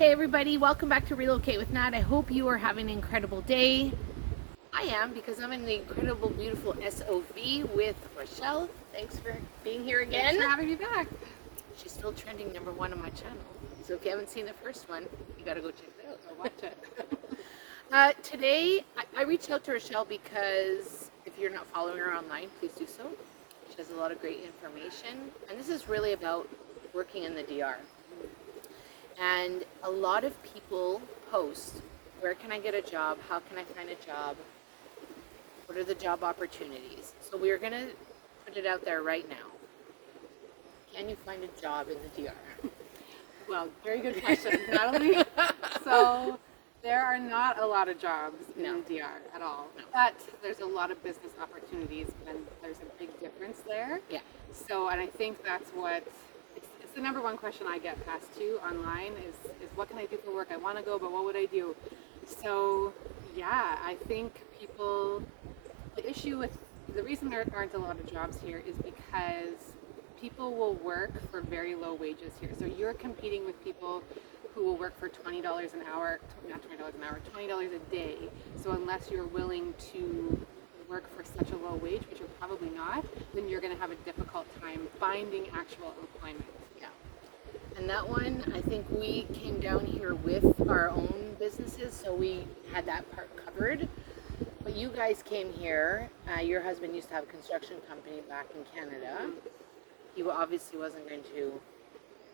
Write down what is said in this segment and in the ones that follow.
Hey everybody, welcome back to Relocate with Nat. I hope you are having an incredible day. I am, because I'm in the incredible, beautiful SOV with Rochelle. Thanks for being here again. Thanks for having me back. She's still trending #1 on my channel. So if you haven't seen the first one, you gotta go check it out. I'll watch it. Today, I reached out to Rochelle because if you're not following her online, please do so. She has a lot of great information. And this is really about working in the DR. And a lot of people post, where can I get a job? How can I find a job? What are the job opportunities? So we're going to put it out there right now. Can you find a job in the DR? Well, very good question, Natalie. So there are not a lot of jobs in the DR at all. No. But there's a lot of business opportunities, and there's a big difference there. Yeah. So, and I think that's what, it's the #1 question I get asked to online is what can I do for work? I want to go, but what would I do? So yeah, I think the reason there aren't a lot of jobs here is because people will work for very low wages here. So you're competing with people who will work for $20 an hour, not $20 an hour, $20 a day. So unless you're willing to work for such a low wage, which you're probably not, then you're going to have a difficult time finding actual employment. Yeah. And that one, I think we came down here with our own businesses, so we had that part covered. But you guys came here. Your husband used to have a construction company back in Canada. He obviously wasn't going to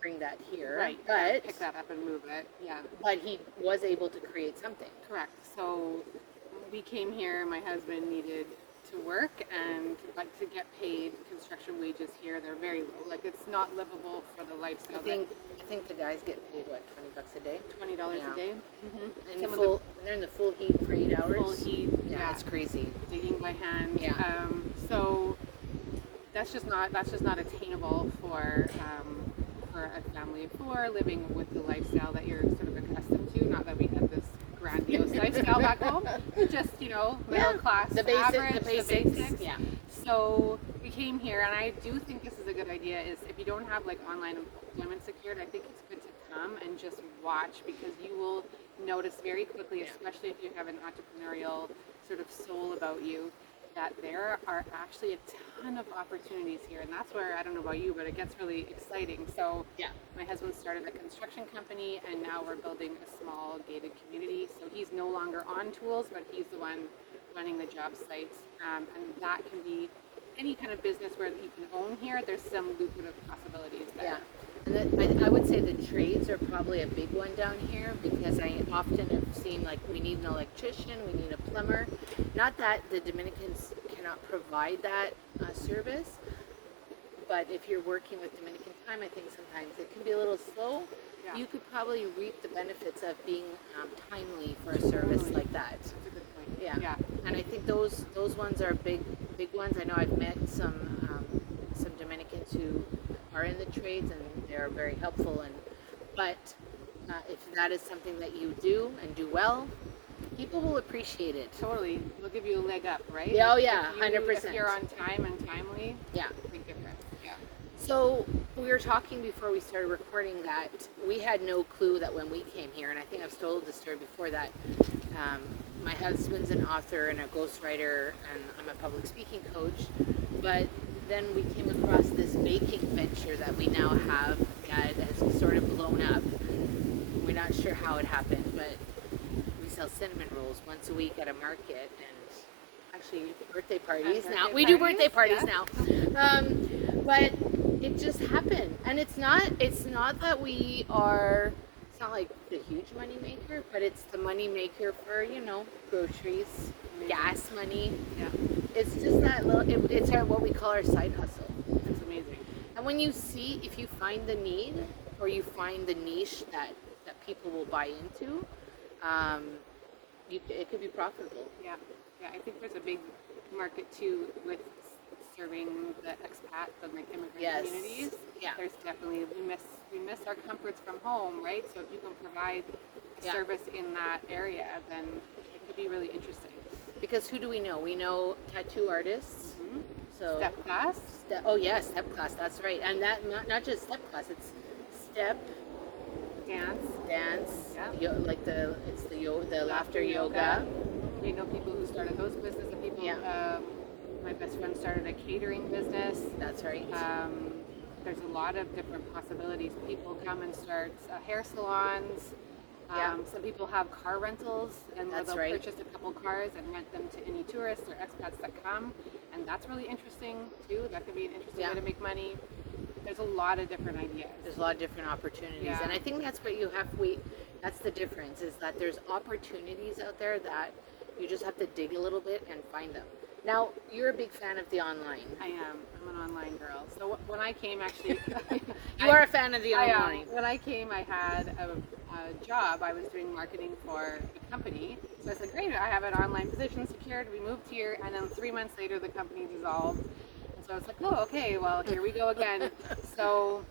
bring that here, Right, but pick that up and move it. Yeah, but he was able to create something. correct. So we came here. My husband needed to work, and like to get paid construction wages here, they're very low. Like it's not livable for the lifestyle. I think the guys get paid what, $20 a day? $20 Yeah. a day. And Some of they're in the full heat for 8 hours. full heat. Yeah, it's crazy. Digging by hand. Yeah. So that's just not attainable for a family of 4 living with the lifestyle that you're sort of accustomed to. Not that we had this grandiose lifestyle back home, just middle class, The basic, average, the basics. Yeah. So we came here, and I do think this is a good idea. Is if you don't have like online employment secured, I think it's good to come and just watch, because you will notice very quickly, especially if you have an entrepreneurial sort of soul about you, that there are actually a ton of opportunities here. And that's where, I don't know about you, but it gets really exciting. So Yeah. my husband started a construction company, and now we're building a small gated community. So he's no longer on tools, but he's the one running the job sites. And that can be any kind of business where you can own here. There's some lucrative possibilities there. Yeah. And I would say the trades are probably a big one down here, because I often have seen like we need an electrician, we need a plumber. Not that the Dominicans cannot provide that service, but if you're working with Dominican time, I think sometimes it can be a little slow. Yeah. You could probably reap the benefits of being timely for a service like that. That's a good point. Yeah. And I think those ones are big ones. I know I've met some Dominicans who are in the trades, and they're very helpful. But if that is something that you do and do well, people will appreciate it. Totally. They'll give you a leg up, right? Yeah, oh yeah, If 100%. If you're on time and timely, Yeah. big difference. Yeah. So we were talking before we started recording that we had no clue that when we came here, and I think I've told the story before, that my husband's an author and a ghostwriter, and I'm a public speaking coach. But then we came across this baking venture that we now have that has sort of blown up. We're not sure how it happened, but we sell cinnamon rolls once a week at a market, and actually birthday parties now. We do birthday parties now. But it just happened, and it's not that we are. It's not like the huge money maker, but it's the money maker for groceries, gas money. Yeah. It's just that little. It's what we call our side hustle. That's amazing. And when you see, if you find the need, or you find the niche that people will buy into, it could be profitable. Yeah. Yeah. I think there's a big market too with serving the expat, the immigrant communities. Yeah. There's definitely we miss our comforts from home, right? So if you can provide service in that area, then it could be really interesting. Because who do we know? We know tattoo artists. Mm-hmm. So Step class. Oh yeah, step class. That's right. And that not just step class. It's step, Dance. dance, the laughter yoga. You know, people who started those businesses. People. Yeah. My best friend started a catering business. That's right. There's a lot of different possibilities. People come and start hair salons. Some people have car rentals, and where they'll purchase a couple cars and rent them to any tourists or expats that come, and that's really interesting too. That could be an interesting way to make money. There's a lot of different ideas. There's a lot of different opportunities, and I think that's what you have. That's the difference, is that there's opportunities out there that you just have to dig a little bit and find them. Now, you're a big fan of the online. I am. I'm an online girl. So when I came, actually, you are a fan of the online. When I came, I had a job. I was doing marketing for a company. So I said, great, I have an online position secured. We moved here, and then 3 months later, the company dissolved. And so I was like, oh, okay, well, here we go again. So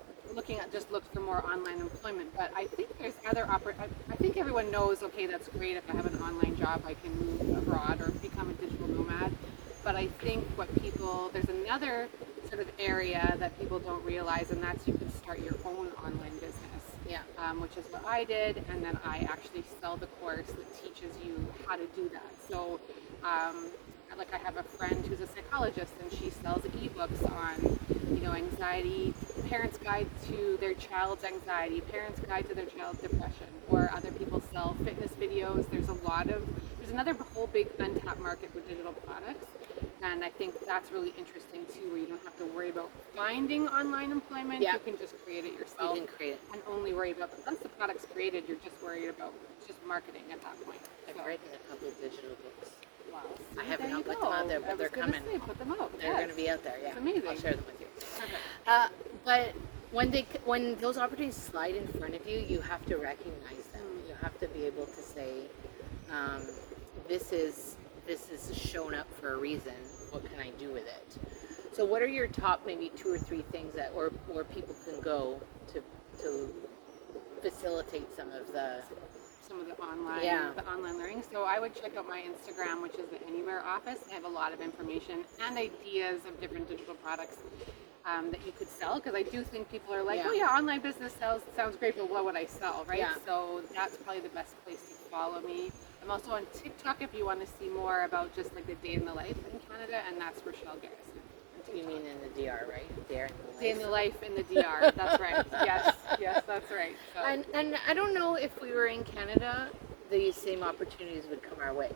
looked for more online employment. But I think there's other I think everyone knows, okay, that's great. If I have an online job, I can move abroad or become a digital nomad. But I think there's another sort of area that people don't realize, and that's you can start your own online business. Yeah. Which is what I did, and then I actually sell the course that teaches you how to do that. So, like I have a friend who's a psychologist, and she sells ebooks on, anxiety, parents' guide to their child's anxiety, parents' guide to their child's depression, or other people sell fitness videos. There's another whole big untapped market for digital products. And I think that's really interesting too, where you don't have to worry about finding online employment. You can just create it yourself. You can create it. And only worry about once the product's created, you're just worried about just marketing at that point. I've written a couple of digital books. Wow. I have not put them out there, but they're coming. Put them out. They're going to be out there. Yeah. It's amazing. I'll share them with you. Okay. But when those opportunities slide in front of you, you have to recognize them. You have to be able to say, this is shown up for a reason. What can I do with it? So what are your top maybe 2 or 3 things that where people can go to facilitate some of the online learning? So I would check out my Instagram, which is the Anywhere office. I have a lot of information and ideas of different digital products that you could sell, because I do think people are like, oh yeah, online business sounds great, but what would I sell, right? So that's probably the best place to follow me. I'm also on TikTok if you want to see more about just like the day in the life in Canada, and that's Rochelle Garrison. You mean in the DR, right? Day in the life in the DR. That's right. Yes, that's right. So. And I don't know if we were in Canada, the same opportunities would come our way.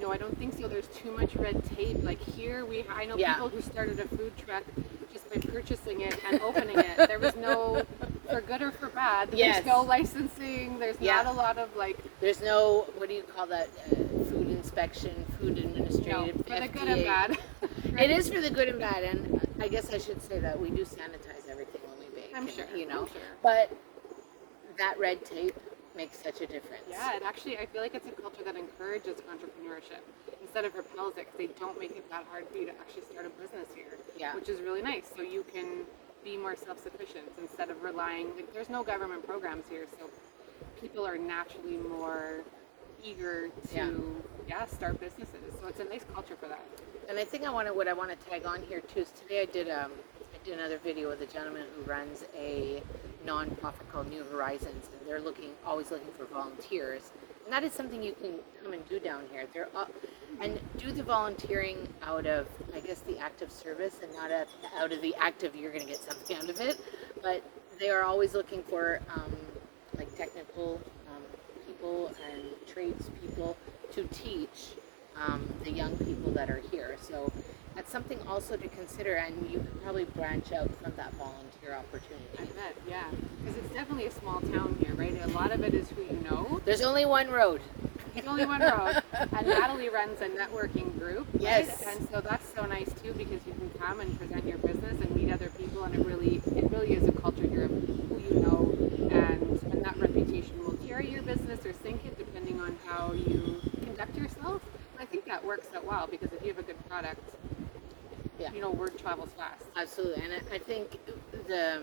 No, I don't think so. There's too much red tape. Like here, I know people who started a food truck just by purchasing it and opening it. There was no, for good or for bad, there's no licensing. There's not a lot of like. There's no, what do you call that? Food inspection, food administrative. No, for the good and bad. It is for the good and bad, and I guess I should say that we do sanitize everything when we bake. I'm sure. But that red tape makes such a difference. Yeah, and actually, I feel like it's a culture that encourages entrepreneurship instead of repels it, because they don't make it that hard for you to actually start a business here, which is really nice. So you can be more self-sufficient instead of relying. Like, there's no government programs here, so people are naturally more eager to start businesses. So it's a nice culture for that. And I think what I want to tag on here too is today I did another video with a gentleman who runs a non-profit called New Horizons, and they're always looking for volunteers, and that is something you can come and do down here. And do the volunteering out of, I guess, the act of service, and not out of the act of you're going to get something out of it. But they are always looking for like technical people and tradespeople to teach the young people that are here. So that's something also to consider, and you can probably branch out from that volunteer opportunity. I bet, yeah. Because it's definitely a small town here, right? A lot of it is who you know. There's only one road. There's only one road. And Natalie runs a networking group. Right? Yes. And so that's so nice too, because you can come and present your business and meet other people, and it really is a culture here of who you know, and that reputation will carry your business or sink it depending on how you conduct yourself. I think that works out well, because if you have a good product, word travels fast. Absolutely. And I think the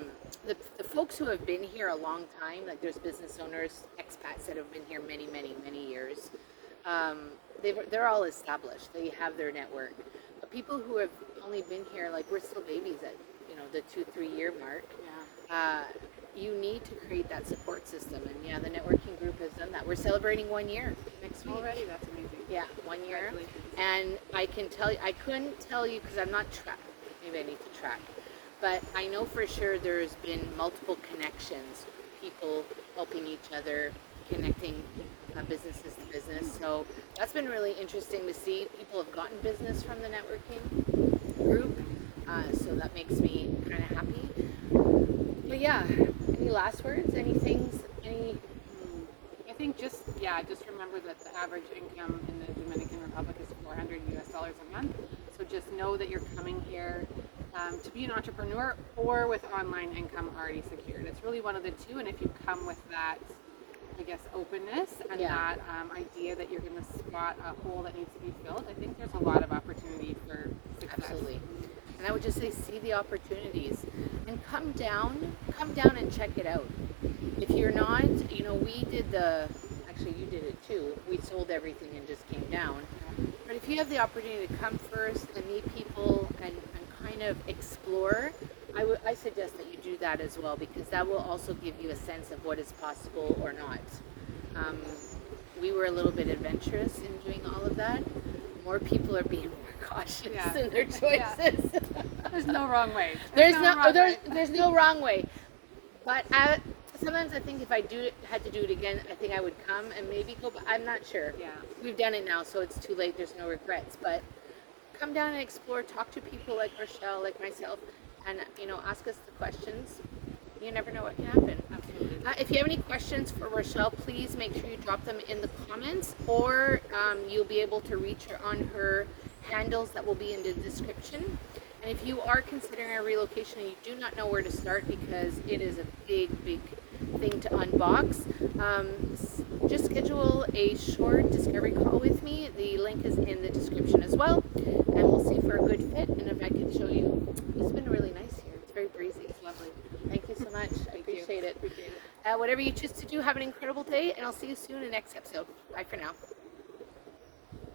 folks who have been here a long time, like there's business owners, expats that have been here many, many, many years, they're all established. They have their network. But people who have only been here, like we're still babies at the 2-3 year mark. You need to create that support system, and the networking group has done that. We're celebrating 1 year next week. Already, that's amazing. Yeah, 1 year. Congratulations. And I can tell you, I couldn't tell you because I'm not tracked. Maybe I need to track. But I know for sure there's been multiple connections, people helping each other, connecting businesses to business. So that's been really interesting to see. People have gotten business from the networking group. So that makes me kind of happy. But yeah, any last words? Any things? Any? I think just remember that the average income in the Dominican Republic is $400 a month. So just know that you're coming here to be an entrepreneur or with online income already secured. It's really one of the two. And if you come with that, I guess, openness and that idea that you're going to spot a hole that needs to be filled, I think there's a lot of opportunity for success. Absolutely. And I would just say, see the opportunities and come down and check it out. If you're not, we did actually you did it too. We sold everything and just came down. But if you have the opportunity to come first and meet people and kind of explore, I suggest that you do that as well, because that will also give you a sense of what is possible or not. We were a little bit adventurous in doing all of that. More people are being more cautious in their choices. There's no wrong way. There's no wrong way. But sometimes I think if I had to do it again, I think I would come and maybe go. But I'm not sure. Yeah. We've done it now, so it's too late. There's no regrets. But come down and explore. Talk to people like Rochelle, like myself, and ask us the questions. You never know what can happen. Absolutely. If you have any questions for Rochelle, please make sure you drop them in the comments, or you'll be able to reach her on her handles that will be in the description. And if you are considering a relocation and you do not know where to start, because it is a big thing to unbox, just schedule a short discovery call with me. The link is in the description as well, and we'll see for a good fit. And if I can show you, it's been really nice here. It's very breezy. It's lovely. Thank you so much. I appreciate it. Whatever you choose to do, have an incredible day, and I'll see you soon in the next episode. Bye for now.